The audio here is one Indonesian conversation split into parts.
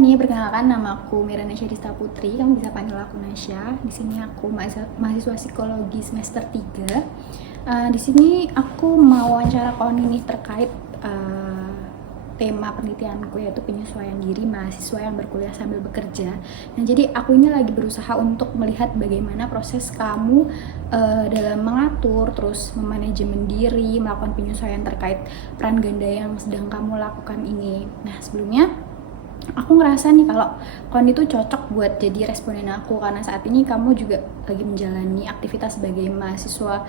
nih, perkenalkan nama aku Mira Nasya Dista Putri. Kamu bisa panggil aku Nasya. Di sini aku mahasiswa psikologi semester 3. Di sini aku mau wawancara Koni nih terkait tema penelitianku, yaitu penyesuaian diri mahasiswa yang berkuliah sambil bekerja. Nah, jadi aku ini lagi berusaha untuk melihat bagaimana proses kamu dalam mengatur, terus memanajemen diri, melakukan penyesuaian terkait peran ganda yang sedang kamu lakukan ini. Nah, sebelumnya aku ngerasa nih kalau Koni itu cocok buat jadi responden aku, karena saat ini kamu juga lagi menjalani aktivitas sebagai mahasiswa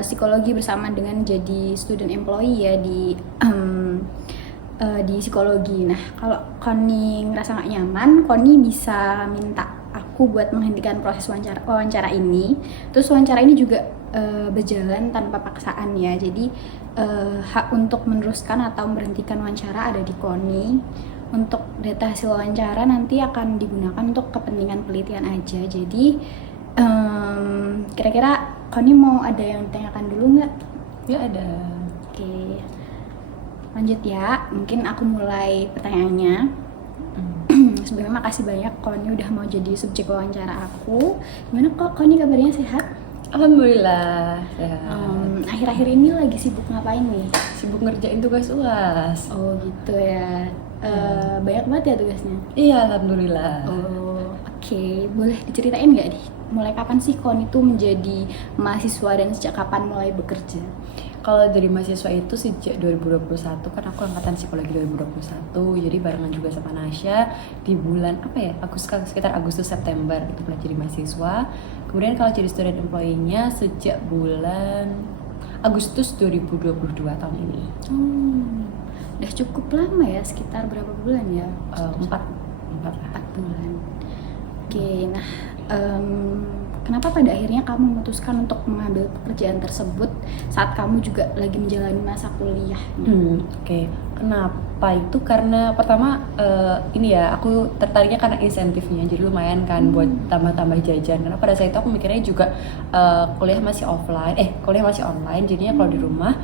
psikologi bersama dengan jadi student employee ya di psikologi. Nah, kalau Koni ngerasa gak nyaman, Koni bisa minta aku buat menghentikan proses wawancara ini. Terus wawancara ini juga berjalan tanpa paksaan ya. Jadi hak untuk meneruskan atau memberhentikan wawancara ada di Koni. Untuk data hasil wawancara nanti akan digunakan untuk kepentingan penelitian aja. Jadi kira-kira Koni mau ada yang ditanyakan dulu nggak? Ya ada. Oke, lanjut ya. Mungkin aku mulai pertanyaannya. Sebelumnya makasih banyak Koni udah mau jadi subjek wawancara aku. Gimana kok Koni kabarnya, sehat? Alhamdulillah sehat. Akhir-akhir ini lagi sibuk ngapain nih? Sibuk ngerjain tugas UAS. Oh gitu ya. Banyak banget ya tugasnya? Iya, alhamdulillah. Oh, oke. Boleh diceritain nggak nih, mulai kapan sih Koni tuh menjadi mahasiswa dan sejak kapan mulai bekerja? Kalau dari mahasiswa itu sejak 2021, kan aku angkatan psikologi 2021, jadi barengan juga sama Nasya di bulan sekitar Agustus September itu mulai jadi mahasiswa. Kemudian kalau jadi student employee-nya sejak bulan Agustus 2022 tahun ini. Udah cukup lama ya, sekitar berapa bulan ya? 4 bulan. Oke, nah kenapa pada akhirnya kamu memutuskan untuk mengambil pekerjaan tersebut saat kamu juga lagi menjalani masa kuliah? Oke. Kenapa itu? Karena pertama ini ya, aku tertariknya karena insentifnya, jadi lumayan kan buat tambah-tambah jajan. Karena pada saat itu aku mikirnya juga kuliah masih online, jadinya kalau di rumah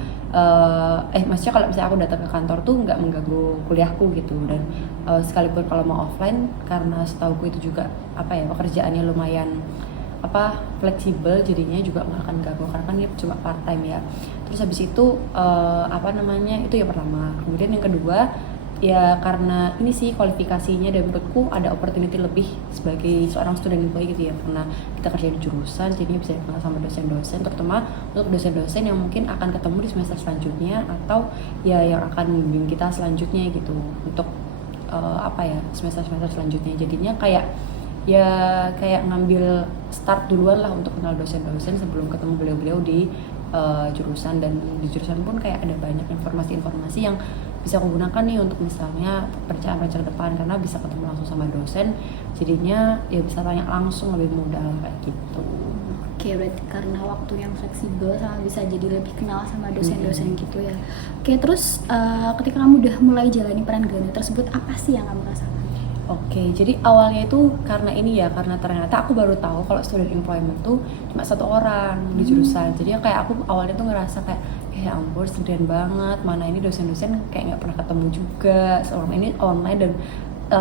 maksudnya kalau misalnya aku datang ke kantor tuh nggak mengganggu kuliahku gitu. Dan sekalipun kalau mau offline, karena setauku itu juga pekerjaannya lumayan fleksibel, jadinya juga nggak akan ganggu karena kan dia cuma part time ya. Terus habis itu itu yang pertama. Kemudian yang kedua ya karena ini sih kualifikasinya, dan menurutku ada opportunity lebih sebagai seorang student employee gitu ya, karena kita kerja di jurusan jadinya bisa kenal sama dosen-dosen, terutama untuk dosen-dosen yang mungkin akan ketemu di semester selanjutnya atau ya yang akan membimbing kita selanjutnya gitu untuk semester-semester selanjutnya. Jadinya kayak ngambil start duluan lah untuk kenal dosen-dosen sebelum ketemu beliau-beliau di jurusan. Dan di jurusan pun kayak ada banyak informasi-informasi yang bisa aku gunakan nih untuk misalnya perencanaan depan, karena bisa ketemu langsung sama dosen, jadinya ya bisa tanya langsung lebih mudah kayak gitu. Oke, berarti karena waktu yang fleksibel sama bisa jadi lebih kenal sama dosen-dosen gitu ya. Oke, terus ketika kamu udah mulai jalani peran ganda tersebut, apa sih yang kamu rasakan? Oke, jadi awalnya itu karena ternyata aku baru tahu kalau student employment tuh cuma 1 orang di jurusan. Jadi kayak aku awalnya tuh ngerasa kayak ya ampun sendirian banget, mana ini dosen-dosen kayak nggak pernah ketemu juga, selama ini online. Dan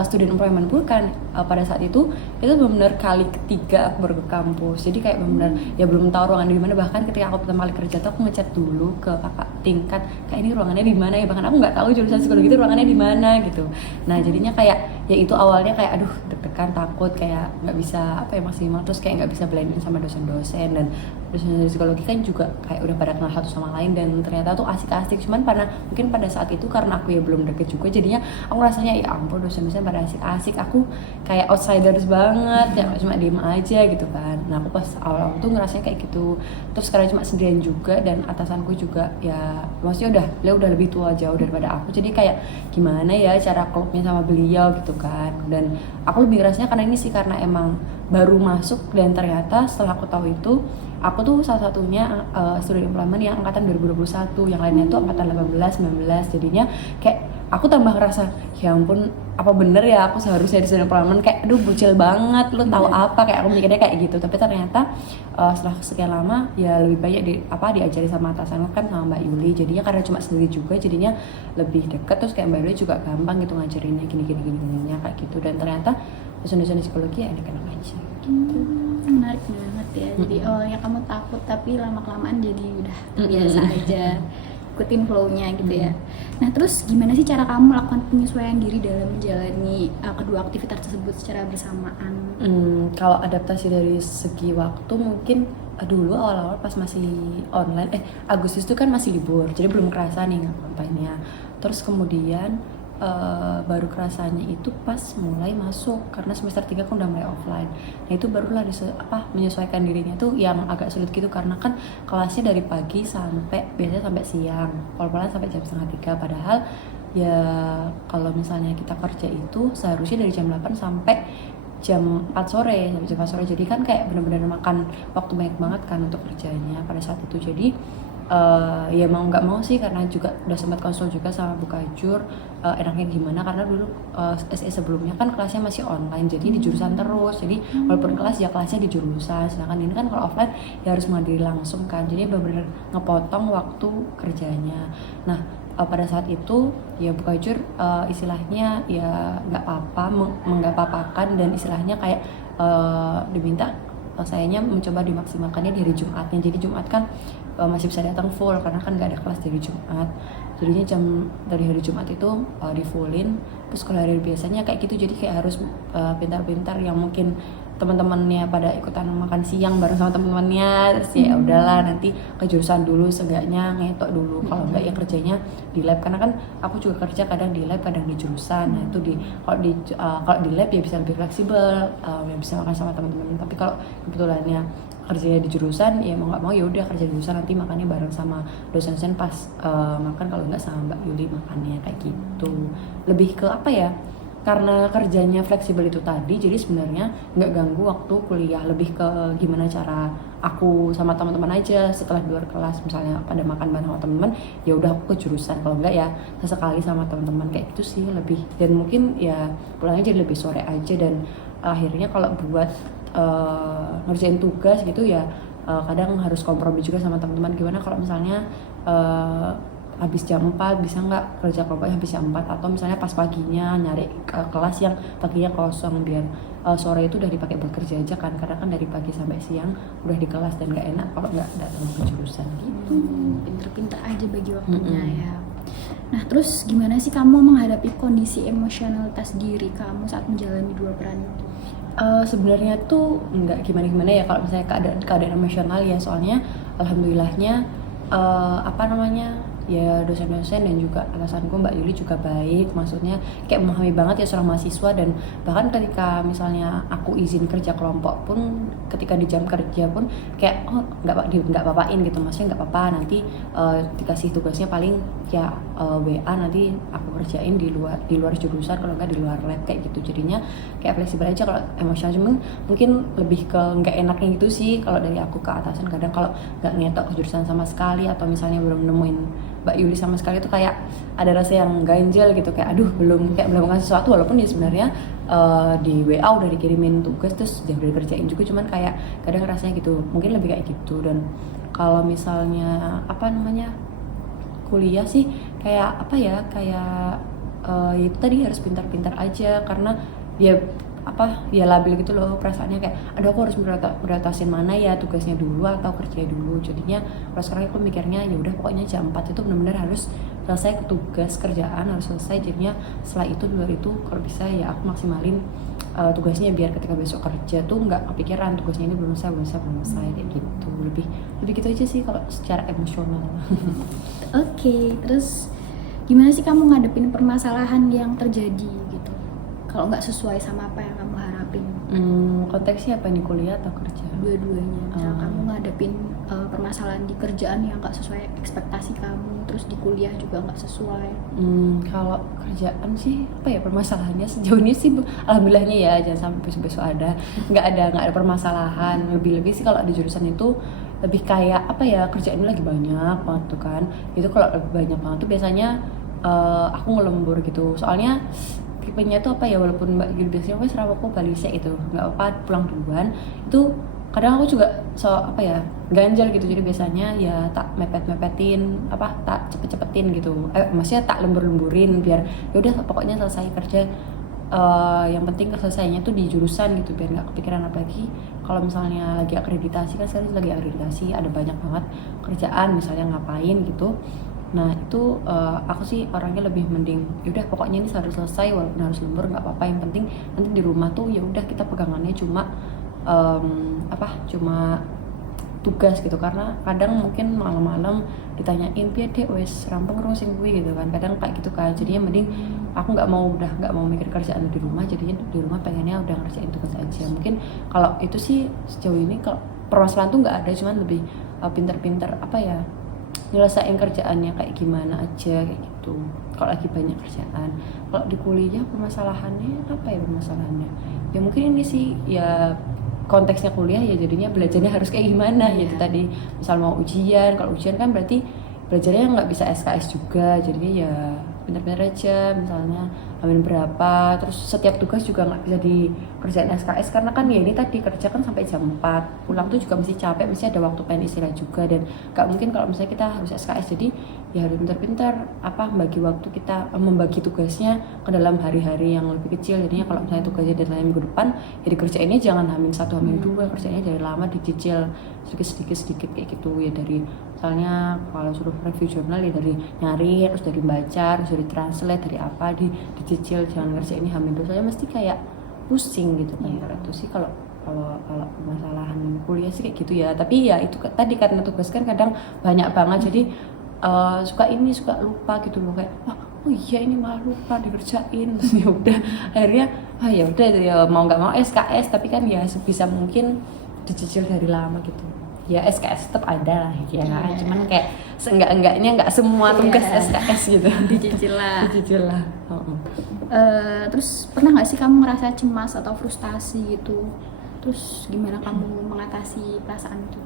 student employment pun kan pada saat itu benar-benar kali ketiga aku baru ke kampus, jadi kayak benar-benar ya belum tahu ruangan di mana. Bahkan ketika aku pertama kali kerja tuh aku ngechat dulu ke kakak tingkat, kayak ini ruangannya di mana ya, bahkan aku nggak tahu jurusan psikologi itu ruangannya di mana gitu. Nah jadinya kayak ya itu awalnya kayak aduh deg-degan, takut kayak nggak bisa maksimal, terus kayak nggak bisa blend in sama dosen-dosen. Dan dosen psikologi kan juga kayak udah pada kenal satu sama lain, dan ternyata tuh asik-asik. Cuman mungkin pada saat itu karena aku ya belum deket juga, jadinya aku rasanya ya ampun dosen-dosen pada asik-asik, aku kayak outsiders banget, ya cuma diem aja gitu kan. Nah aku pas awal tuh ngerasanya kayak gitu. Terus sekarang cuma sendirian juga, dan atasanku juga ya maksudnya udah lebih tua jauh daripada aku, jadi kayak gimana ya cara klopnya sama beliau gitu kan. Dan aku lebih ngerasanya karena ini sih, karena emang baru masuk, dan ternyata setelah aku tahu itu aku tuh salah satunya student employment yang angkatan 2021, yang lainnya tuh angkatan 18, 19. Jadinya kayak aku tambah ngerasa ya ampun, apa bener ya aku seharusnya di student employment, kayak aduh bocil banget, lu tahu apa, kayak aku mikirnya kayak gitu. Tapi ternyata setelah sekian lama ya lebih banyak diajari sama atasan kan, sama Mbak Yuli, jadinya karena cuma sendiri juga jadinya lebih deket. Terus kayak Mbak Yuli juga gampang gitu ngajarinnya gini kayak gitu. Dan ternyata dosen-dosen psikologi ya enak-enak aja. Menarik banget ya. Jadi awalnya kamu takut tapi lama-kelamaan jadi udah biasa aja, ikutin flow-nya gitu ya. Nah terus gimana sih cara kamu melakukan penyesuaian diri dalam menjalani kedua aktivitas tersebut secara bersamaan? Kalau adaptasi dari segi waktu mungkin dulu awal-awal pas masih online, Agustus itu kan masih libur, jadi belum kerasa nih ngapainnya. Terus kemudian baru kerasanya itu pas mulai masuk, karena semester 3 kan udah mulai offline. Nah itu barulah menyesuaikan dirinya tuh yang agak sulit gitu, karena kan kelasnya dari pagi biasanya sampai siang, pelan-pelan sampai jam setengah 3. Padahal ya kalau misalnya kita kerja itu seharusnya dari jam 8 sampai jam 4 sore, jadi kan kayak benar-benar makan waktu banyak banget kan untuk kerjanya pada saat itu. Jadi ya mau nggak mau sih, karena juga udah sempat konsul juga sama Bu Kajur, enaknya gimana, karena dulu SE sebelumnya kan kelasnya masih online, jadi di jurusan terus, jadi walaupun kelasnya di jurusan, sedangkan ini kan kalau offline ya harus menghadiri langsung kan, jadi benar-benar ngepotong waktu kerjanya. Nah pada saat itu ya Bu Kajur istilahnya ya nggak apa-apa, nggak apa-apakan, dan istilahnya kayak diminta sayanya mencoba dimaksimalkannya di hari Jumatnya. Jadi Jumat kan masih bisa datang full, karena kan nggak ada kelas dari Jumat, jadinya dari hari Jumat itu di fullin. Terus kalau hari biasanya kayak gitu, jadi kayak harus pintar-pintar yang mungkin teman-temannya pada ikutan makan siang bareng sama teman-temannya, terus ya udahlah nanti ke jurusan dulu, seenggaknya ngetok dulu. Kalau enggak ya kerjanya di lab, karena kan aku juga kerja kadang di lab kadang di jurusan. Nah itu kalau di lab ya bisa lebih fleksibel, ya bisa makan sama teman-teman. Tapi kalau kebetulannya kerjanya di jurusan ya mau nggak mau ya udah kerja di jurusan, nanti makannya bareng sama dosen-dosen pas makan, kalau nggak sama Mbak Yuli makannya kayak gitu. Lebih ke apa ya, karena kerjanya fleksibel itu tadi, jadi sebenarnya nggak ganggu waktu kuliah, lebih ke gimana cara aku sama teman-teman aja setelah di luar kelas, misalnya pada makan bareng sama teman-teman ya udah aku ke jurusan, kalau enggak ya sesekali sama teman-teman kayak gitu sih lebih. Dan mungkin ya pulangnya jadi lebih sore aja, dan akhirnya kalau buat ngerjain tugas gitu ya kadang harus kompromi juga sama teman-teman, gimana kalau misalnya habis jam 4 bisa nggak kerja kelompoknya habis jam 4, atau misalnya pas paginya nyari kelas yang paginya kosong, biar sore itu udah dipakai buat kerja aja kan, karena kan dari pagi sampai siang udah di kelas dan nggak enak kalau nggak datang ke jurusan gitu. Pinter-pinter aja bagi waktunya ya. Nah terus gimana sih kamu menghadapi kondisi emosionalitas diri kamu saat menjalani dua peran itu? Sebenarnya tuh nggak gimana-gimana ya kalau misalnya keadaan emosional ya, soalnya alhamdulillahnya ya dosen-dosen dan juga atasanku Mbak Yuli juga baik, maksudnya kayak memahami banget ya seorang mahasiswa. Dan bahkan ketika misalnya aku izin kerja kelompok pun, ketika di jam kerja pun kayak nggak apa-apain gitu, maksudnya nggak apa-apa, nanti dikasih tugasnya paling ya WA, nanti aku kerjain di luar jurusan, kalau nggak di luar lab kayak gitu. Jadinya kayak fleksibel aja. Kalau emosional cuman mungkin lebih ke nggak enaknya gitu sih kalau dari aku ke atasan, kadang kalau nggak ngetok ke jurusan sama sekali, atau misalnya belum nemuin Mbak Yuli sama sekali, itu kayak ada rasa yang ganjel gitu, kayak aduh belum ngasih sesuatu, walaupun ya sebenarnya di WA udah dikirimin tugas terus udah dikerjain juga, cuman kayak kadang rasanya gitu, mungkin lebih kayak gitu. Dan kalau misalnya kuliah sih kayak itu tadi harus pintar-pintar aja, karena ya labil gitu loh perasaannya, kayak aduh aku harus beradaptasin mana ya, tugasnya dulu atau kerja dulu. Jadinya kalau sekarang aku mikirnya ya udah pokoknya jam 4 itu benar-benar harus selesai tugas kerjaan, harus selesai. Jadinya setelah itu, di luar itu kalau bisa ya aku maksimalin tugasnya, biar ketika besok kerja tuh nggak kepikiran tugasnya ini belum selesai kayak gitu. Lebih gitu aja sih kalau secara emosional. Oke, terus gimana sih kamu ngadepin permasalahan yang terjadi gitu kalau nggak sesuai sama apa yang kamu harapin? Konteksnya apa nih, kuliah atau kerja? Dua-duanya. Misal kamu ngadepin permasalahan di kerjaan yang nggak sesuai ekspektasi kamu, terus di kuliah juga nggak sesuai. Kalau kerjaan sih permasalahannya sejauh ini sih alhamdulillahnya ya, jangan sampai besok-besok nggak ada permasalahan. Lebih sih kalau di jurusan itu lebih kayak kerjaan lagi banyak banget tuh kan. Itu kalau lebih banyak banget tuh biasanya aku ngelembur gitu. Soalnya tipenya tuh apa ya, walaupun mbak gitu biasanya wes rapopo balik sih itu nggak apa pulang duluan, itu kadang aku juga apa ya, ganjal gitu. Jadi biasanya ya tak mepet-mepetin apa, tak cepet-cepetin gitu, maksudnya tak lembur-lemburin biar ya udah pokoknya selesai kerja, yang penting selesainya tuh di jurusan gitu biar nggak kepikiran. Apalagi kalau misalnya lagi akreditasi, kan sekarang lagi akreditasi ada banyak banget kerjaan misalnya ngapain gitu. Nah itu aku sih orangnya lebih mending yaudah pokoknya ini harus selesai walaupun harus lembur nggak apa-apa, yang penting nanti di rumah tuh ya udah kita pegangannya cuma cuma tugas gitu. Karena kadang mungkin malam-malam ditanyain piye dek wes rampung rong sing kuwi gitu kan, kadang kayak gitu kan. Jadinya mending aku nggak mau mikir kerjaan di rumah, jadinya di rumah pengennya udah ngerjain tugas aja. Mungkin kalau itu sih sejauh ini kalau permasalahan tuh nggak ada, cuman lebih pinter-pinter apa ya, nyelesain kerjaannya kayak gimana aja kayak gitu kalau lagi banyak kerjaan. Kalau di kuliah permasalahannya apa ya, permasalahannya ya mungkin ini sih ya, konteksnya kuliah ya jadinya belajarnya harus kayak gimana gitu tadi. Misal mau ujian, kalau ujian kan berarti belajarnya nggak bisa SKS juga, jadinya ya bener-bener aja misalnya amin berapa, terus setiap tugas juga nggak bisa dikerjain SKS karena kan ya ini tadi kerja kan sampai jam 4, pulang tuh juga mesti capek, mesti ada waktu pengen istirahat juga, dan nggak mingkin kalau misalnya kita harus SKS. Jadi ya harus pintar-pintar membagi waktu kita, membagi tugasnya ke dalam hari-hari yang lebih kecil. Jadinya kalau misalnya tugasnya deadline minggu depan ya dikerjainnya jangan hamin 1 hamin 2, kerjanya dari lama dicicil sedikit kayak gitu ya. Dari misalnya kalau suruh review jurnal ya dari nyari, terus dari baca, terus dari translate, dari apa dicicil, jangan ngerjain ini hamin 2, soalnya mesti kayak pusing gitu kan. Itu sih kalau permasalahan kuliah sih kayak gitu ya. Tapi ya itu tadi karena tugas kan kadang banyak banget, jadi suka lupa gitu loh, kayak oh iya ini malah lupa dikerjain. Terus ya udah akhirnya ya udah ya mau nggak mau SKS, tapi kan ya sebisa mungkin dicicil dari lama gitu. Ya SKS tetap ada lah ya, cuman kayak seenggak-enggaknya nggak semua tugas SKS gitu dicicil lah. Terus Pernah nggak sih kamu ngerasa cemas atau frustasi gitu? Terus gimana kamu mengatasi perasaan itu?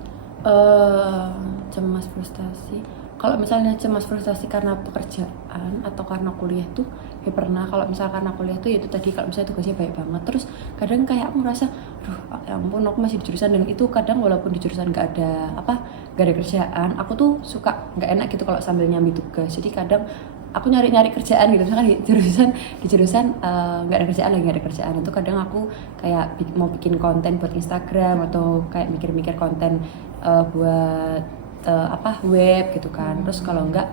Cemas frustasi, kalau misalnya cemas frustasi karena pekerjaan atau karena kuliah tuh ya pernah. Kalau misalnya karena kuliah tuh ya itu tadi, kalau misalnya tugasnya banyak banget, terus kadang kayak aku ngerasa ya ampun aku masih di jurusan, dan itu kadang walaupun di jurusan gak ada kerjaan, aku tuh suka nggak enak gitu kalau sambil nyambi tugas. Jadi kadang aku nyari kerjaan gitu, misalkan di jurusan nggak ada kerjaan, itu kadang aku kayak mau bikin konten buat Instagram atau kayak mikir-mikir konten buat web gitu kan. Terus kalau enggak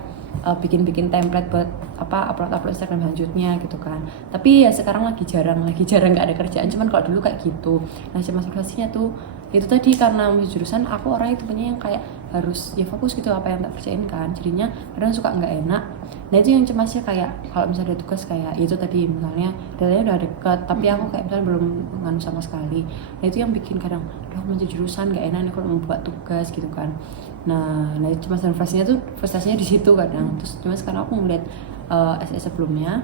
bikin template buat upload Instagram selanjutnya gitu kan. Tapi ya sekarang lagi jarang nggak ada kerjaan, cuman kalau dulu kayak gitu. Nah cemas frustasinya tuh itu tadi, karena jurusan aku orangnya tipenya yang kayak harus ya fokus gitu apa yang tak kerjain kan, jadinya kadang suka nggak enak. Nah itu yang cemasnya, kayak kalau misalnya ada tugas kayak itu tadi, misalnya datanya udah deket tapi aku kayak misalnya belum nganu sama sekali. Nah itu yang bikin kadang masih jurusan nggak enak nih kalau membuat tugas gitu kan. Nah cemas dan frustasinya di situ kadang. Terus cuma sekarang aku ngeliat SS sebelumnya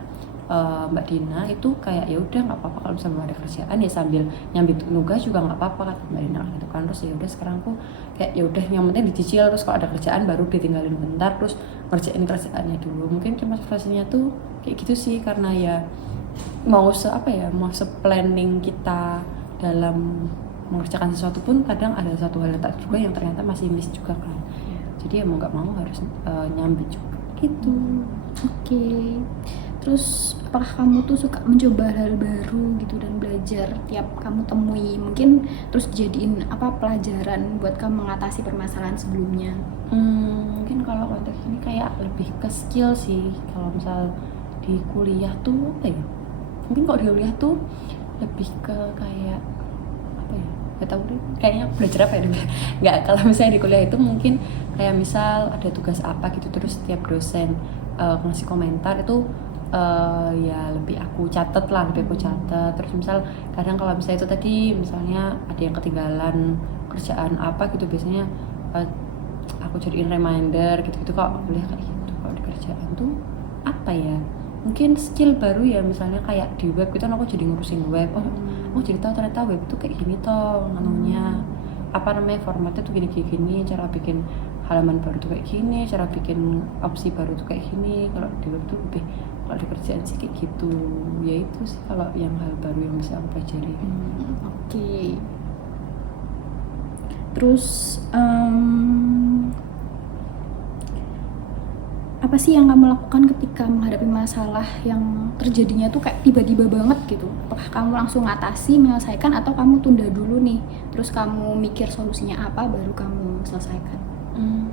Mbak Dina itu kayak ya udah nggak apa-apa kalau misalnya ada kerjaan ya sambil nyambi nugas juga nggak apa-apa kata Mbak Dina gitu kan. Terus ya udah sekarang aku kayak ya udah yang penting dicicil, terus kalau ada kerjaan baru ditinggalin bentar terus ngerjain kerjaannya dulu. Mungkin cuma frustasinya tuh kayak gitu sih, karena ya mau planning kita dalam mengerjakan sesuatu pun kadang ada satu hal juga yang ternyata masih miss juga kan. Jadi ya mau nggak mau harus nyambi juga gitu. Oke. Terus apakah kamu tuh suka mencoba hal baru gitu dan belajar tiap kamu temui, mungkin terus jadiin pelajaran buat kamu mengatasi permasalahan sebelumnya? Mungkin kalau konteks ini kayak lebih ke skill sih. Kalau misal di kuliah tuh mungkin kalau di kuliah tuh lebih ke kayak gak tahu deh, kayaknya belajar apa ya nggak. Kalau misalnya di kuliah itu mungkin kayak misal ada tugas apa gitu, terus setiap dosen ngasih komentar itu ya lebih aku catat. Terus misal kadang kalau misalnya itu tadi misalnya ada yang ketinggalan kerjaan apa gitu, biasanya aku jadiin reminder gitu kok kuliah kayak gitu. Kalau di kerjaan tuh mungkin skill baru ya, misalnya kayak di web gitu aku jadi ngurusin web. Oh jadi tahu ternyata web tuh kayak gini toh nganunya formatnya tuh gini, cara bikin halaman baru tuh kayak gini, cara bikin opsi baru tuh kayak gini. Kalau di web tuh lebih, kalau di kerjaan sih kayak gitu. Ya itu sih kalau yang hal baru yang bisa aku pelajari. Oke. Terus apa sih yang kamu lakukan ketika menghadapi masalah yang terjadinya tuh kayak tiba-tiba banget gitu? Apakah kamu langsung ngatasi, menyelesaikan, atau kamu tunda dulu nih, terus kamu mikir solusinya apa baru kamu selesaikan?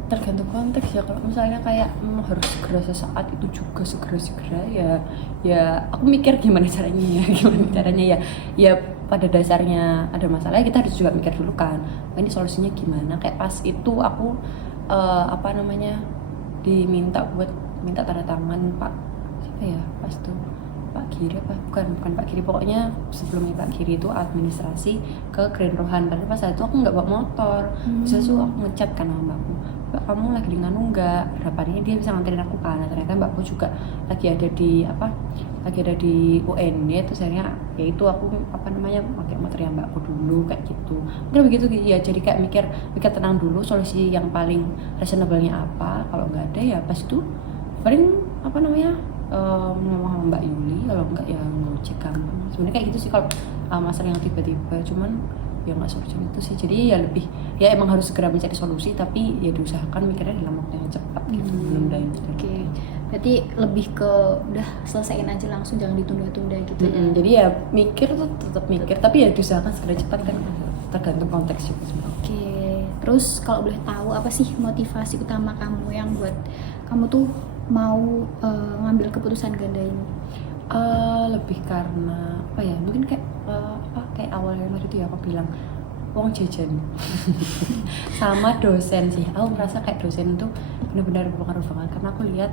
Tergantung konteks ya. Kalau misalnya kayak harus segera sesaat itu juga segera ya aku mikir gimana caranya ya pada dasarnya ada masalah kita harus juga mikir dulu kan, ini solusinya gimana. Kayak pas itu aku minta tanda tangan Pak siapa ya pas tuh, Pak Giri apa bukan Pak Giri, pokoknya sebelumnya Pak Giri itu administrasi ke Grand Rohan. Padahal pas saat itu aku nggak bawa motor. Terus aku ngechat kan sama mbakku, Mbak kamu lagi di Nganu nggak, berapa harinya dia bisa nganterin aku kan. Ternyata mbakku juga lagi ada di UN ya. Terus akhirnya ya itu aku pakai motor yang mbakku dulu kayak gitu. Udah begitu ya, jadi kayak mikir tenang dulu solusi yang paling reasonable-nya apa. Kalau nggak ada ya pas itu paling ngomong sama Mbak Yuli, kalau enggak ya ngojek gampang. Sebenarnya kayak gitu sih kalau masalah yang tiba-tiba, cuman ya nggak solusi itu sih. Jadi ya lebih ya emang harus segera mencari solusi, tapi ya diusahakan mikirnya dalam waktu yang cepat gitu. Belum dah yang Oke. Berarti lebih ke udah selesaiin aja langsung, jangan ditunda-tunda gitu ya. Jadi ya mikir tuh tetap mikir, tapi ya diusahakan segera cepat kan, tergantung konteks juga sebenarnya. Oke. Terus kalau boleh tahu apa sih motivasi utama kamu yang buat kamu tuh mau ngambil keputusan ganda ini? Lebih karena apa ya, mungkin kayak kayak awalnya itu ya aku bilang uang jajan sama dosen sih. Aku merasa kayak dosen tuh benar-benar berpengaruh banget karena aku lihat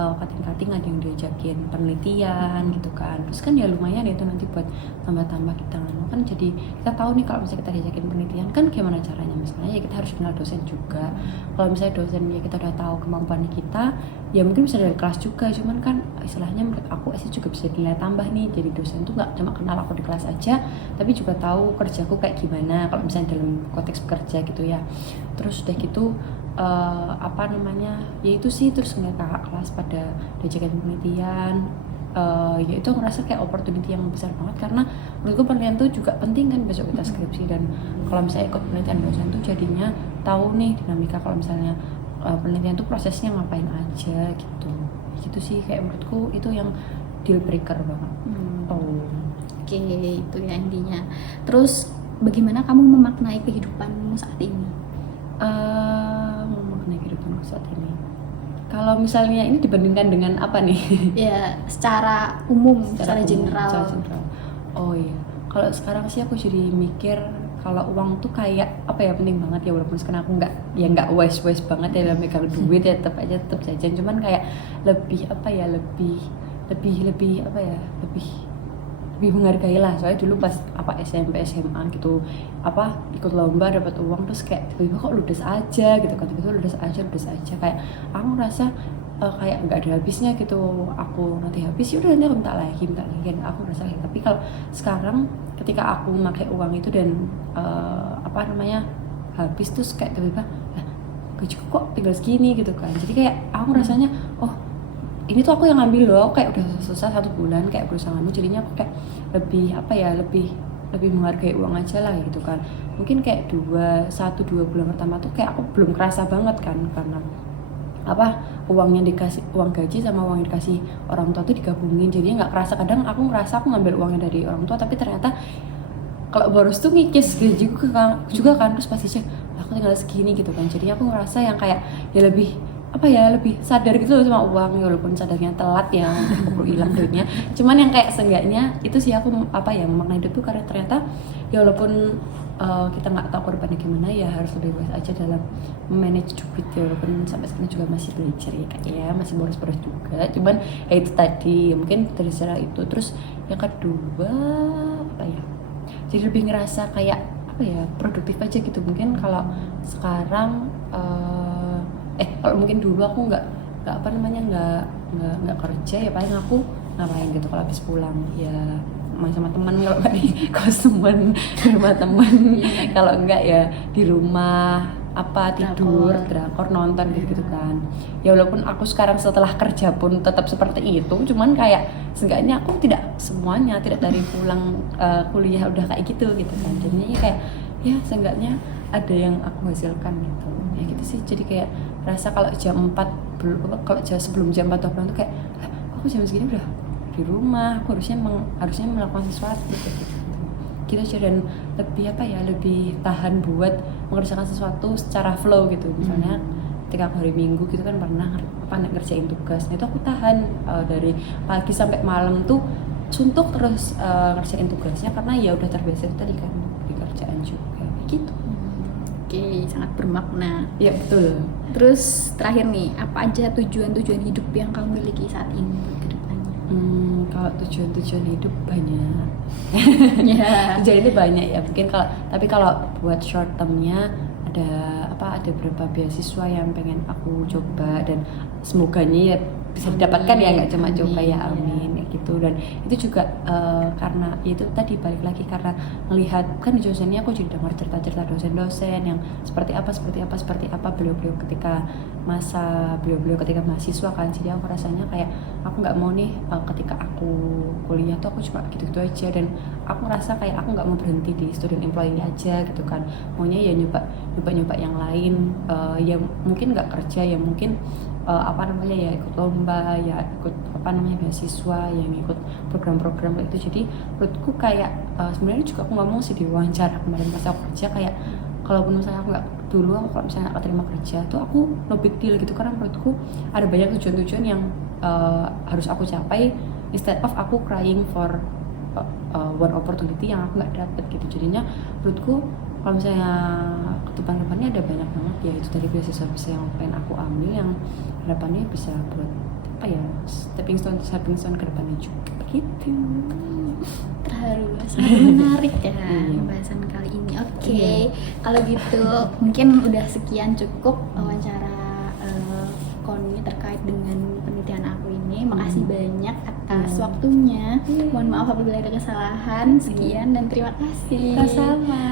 kating-kating ada yang diajakin penelitian gitu kan. Terus kan ya lumayan itu nanti buat tambah-tambah kita kan, jadi kita tahu nih kalau misalnya kita diajakin penelitian kan gimana caranya. Misalnya ya kita harus kenal dosen juga. Kalau misalnya dosen ya kita udah tahu kemampuan kita, ya mungkin bisa dari kelas juga, cuman kan istilahnya menurut aku sih juga bisa nilai tambah nih. Jadi dosen tuh nggak cuma kenal aku di kelas aja, tapi juga tahu kerjaku kayak gimana kalau misalnya dalam konteks bekerja gitu ya. Terus udah gitu ya itu sih, terus ngeliat kakak kelas pada diajakin penelitian, ya itu ngerasa kayak opportunity yang besar banget karena menurutku penelitian tuh juga penting kan besok kita skripsi. Dan kalau misalnya ikut penelitian dosen tuh jadinya tahu nih dinamika kalau misalnya penelitian tuh prosesnya ngapain aja gitu sih. Kayak menurutku itu yang deal breaker banget. Oke, itu ya intinya. Terus bagaimana kamu memaknai kehidupanmu saat ini? Memaknai kehidupanku saat ini, kalau misalnya ini dibandingkan dengan apa nih? Ya secara umum, secara general. Oh iya, kalau sekarang sih aku jadi mikir kalau uang tuh kayak apa ya, penting banget ya. Walaupun sekarang aku nggak wise banget ya dalam megang duit ya, tetap jajan. Cuman kayak lebih menghargai lah. Soalnya dulu pas SMP SMA gitu ikut lomba dapat uang, terus kayak tiba-tiba kok ludes aja gitu kan, ludes aja kayak aku ngerasa kayak nggak ada habisnya gitu. Aku nanti habis ya udah nanti aku minta lagi aku ngerasa kayak. Tapi kalau sekarang ketika aku pakai uang itu dan habis, terus kayak tiba-tiba gajiku kok tinggal segini gitu kan. Jadi kayak aku rasanya ini tuh aku yang ngambil loh, kayak udah susah 1 bulan kayak berusaha ngambil. Jadinya aku kayak lebih menghargai uang aja lah gitu kan. Mungkin kayak 1-2 bulan pertama tuh kayak aku belum kerasa banget kan, karena uangnya dikasih, uang gaji sama uang yang dikasih orang tua tuh digabungin. Jadinya nggak kerasa. Kadang aku ngerasa aku ngambil uangnya dari orang tua, tapi ternyata kalau boros tuh ngikis gaji juga kan. Terus pasti aku tinggal segini gitu kan. Jadinya aku ngerasa yang kayak ya lebih sadar gitu loh sama uang. Walaupun sadarnya telat ya, aku hilang duitnya, cuman yang kayak seenggaknya itu sih aku memaknai hidup tuh. Karena ternyata ya walaupun kita nggak tahu korbannya gimana, ya harus lebih wise aja dalam manage duit ya. Walaupun sampai sekarang juga masih belajar ya, masih boros-boros juga. Cuman ya itu tadi, mungkin dari secara itu. Terus yang kedua jadi lebih ngerasa kayak produktif aja gitu. Mungkin kalau sekarang kalau mungkin dulu aku nggak kerja ya, paling aku ngapain gitu kalau habis pulang ya main sama teman, kalau nggak di kos teman, di rumah teman, kalau enggak ya di rumah apa tidur, drakor, nonton gitu kan. Ya walaupun aku sekarang setelah kerja pun tetap seperti itu, cuman kayak seenggaknya aku tidak semuanya, tidak dari pulang kuliah udah kayak gitu kan. Jadinya kayak ya seenggaknya ada yang aku hasilkan gitu. Ya gitu sih. Jadi kayak rasa kalau jam 4 sebelum jam 4 pulang tuh kayak aku jam segini udah di rumah, aku harusnya melakukan sesuatu gitu aja, dan lebih tahan buat mengerjakan sesuatu secara flow gitu. Misalnya ketika aku hari Minggu gitu kan pernah ngerjain tugas, nah itu aku tahan dari pagi sampai malam tuh suntuk terus ngerjain tugasnya, karena ya udah terbiasa tadi kan di kerjaan juga gitu. Oke, sangat bermakna. Ya betul. Terus terakhir nih, apa aja tujuan-tujuan hidup yang kamu miliki saat ini buat kedepannya? Kalau tujuan hidup banyak. Ya. Tujuan itu banyak ya. Tapi kalau buat short termnya ada beberapa beasiswa yang pengen aku coba, dan semoganya ya bisa didapatkan ya, nggak cuma coba ya, amin ya gitu. Dan itu juga karena itu tadi balik lagi karena melihat kan di jurusannya aku juga dengar cerita-cerita dosen-dosen yang seperti apa beliau ketika mahasiswa kan. Jadi aku rasanya kayak aku nggak mau nih ketika aku kuliah tuh aku cuma gitu-gitu aja, dan aku ngerasa kayak aku nggak mau berhenti di student employee aja gitu kan. Maunya ya nyoba yang lain, yang mungkin nggak kerja, ya mungkin ya ikut lomba, ya ikut beasiswa, yang ikut program-program kayak itu. Jadi menurutku kayak sebenarnya juga aku ngomong sih di wawancara kemarin pas aku kerja, kayak kalaupun misalnya aku kalau misalnya nggak terima kerja tuh aku no big deal gitu, karena menurutku ada banyak tujuan-tujuan yang harus aku capai instead of aku crying for one opportunity yang aku nggak dapet gitu. Jadinya menurutku kalau misalnya ke depannya ada banyak banget ya, itu tadi beasiswa yang pengen aku ambil, yang harapannya bisa buat stepping stone ke depannya juga gitu. Terharu, sangat menarik ya pembahasan kali ini. Oke, kalau gitu mungkin udah sekian cukup wawancara Koni terkait dengan penelitian aku ini. Makasih banyak atas waktunya. Mohon maaf apabila ada kesalahan. Sekian dan terima kasih. Sama.